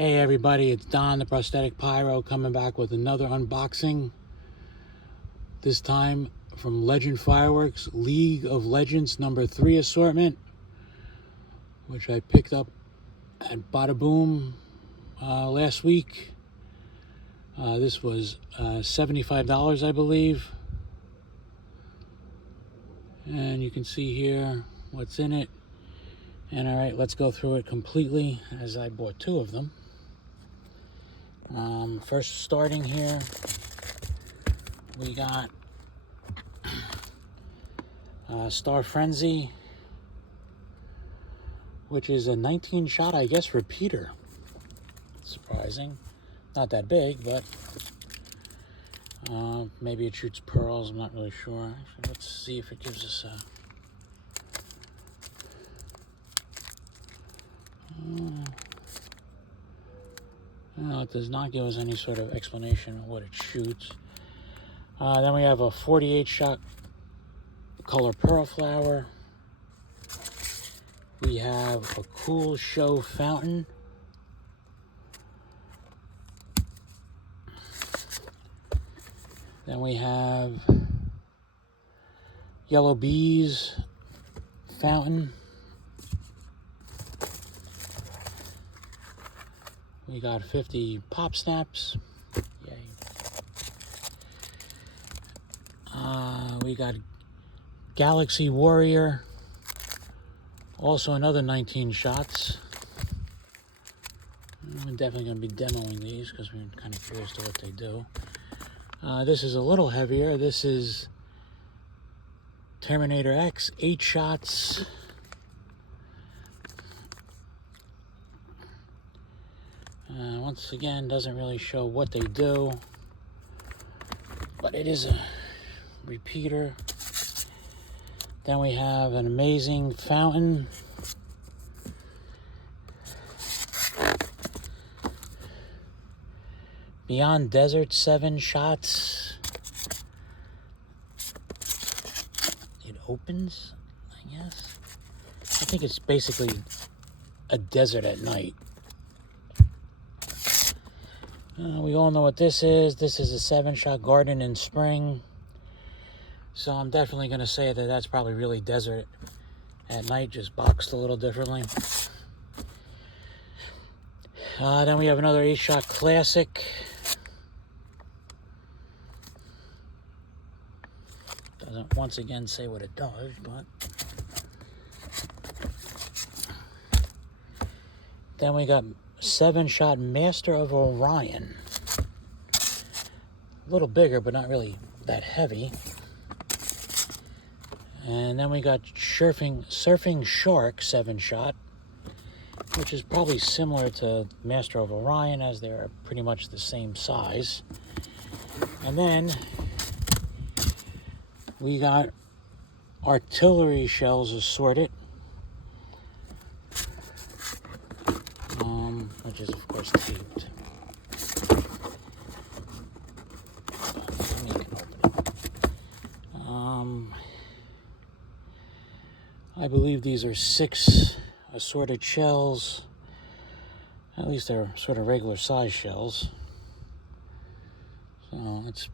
Hey everybody, it's Don the Prosthetic Pyro coming back with another unboxing. This time from Legend Fireworks, League of Legends number 3 assortment, which I picked up at Bada Boom last week. This was $75, I believe. And you can see here what's in it. And alright, let's go through it completely, as I bought 2 of them. First, starting here, we got Star Frenzy, which is a 19 shot, I guess, repeater. Surprising. Not that big, but maybe it shoots pearls. I'm not really sure. Actually, let's see if it gives us a... No, it does not give us any sort of explanation of what it shoots. Then we have a 48 shot color pearl flower. We have a cool show fountain. Then we have yellow bees fountain. We got 50 pop snaps. Yay. We got Galaxy Warrior. Also another 19 shots. I'm definitely going to be demoing these because we're kind of curious to what they do. This is a little heavier. This is Terminator X, 8 shots. Once again, doesn't really show what they do, but it is a repeater. Then we have an amazing fountain. Beyond Desert, 7 shots. It opens, I guess. I think it's basically a desert at night. We all know what this is. This is a 7-shot garden in spring. So I'm definitely going to say that that's probably really desert at night, just boxed a little differently. Then we have another 8-shot classic. Doesn't once again say what it does, but... Then we got 7-shot Master of Orion. A little bigger, but not really that heavy. And then we got Surfing Shark 7-shot, which is probably similar to Master of Orion, as they're pretty much the same size. And then we got artillery shells assorted. Which is, of course, taped. Let me open it. I believe these are 6 assorted shells. At least they're sort of regular size shells. So it's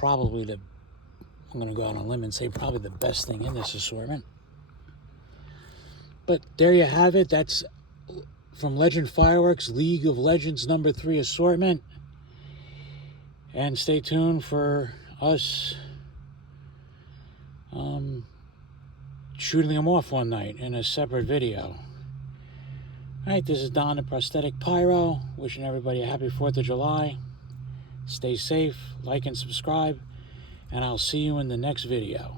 probably I'm going to go out on a limb and say probably the best thing in this assortment. But there you have it. That's from Legend Fireworks, League of Legends number 3 assortment. And stay tuned for us shooting them off one night in a separate video. Alright, this is Don the Prosthetic Pyro, wishing everybody a happy 4th of July. Stay safe, like and subscribe, and I'll see you in the next video.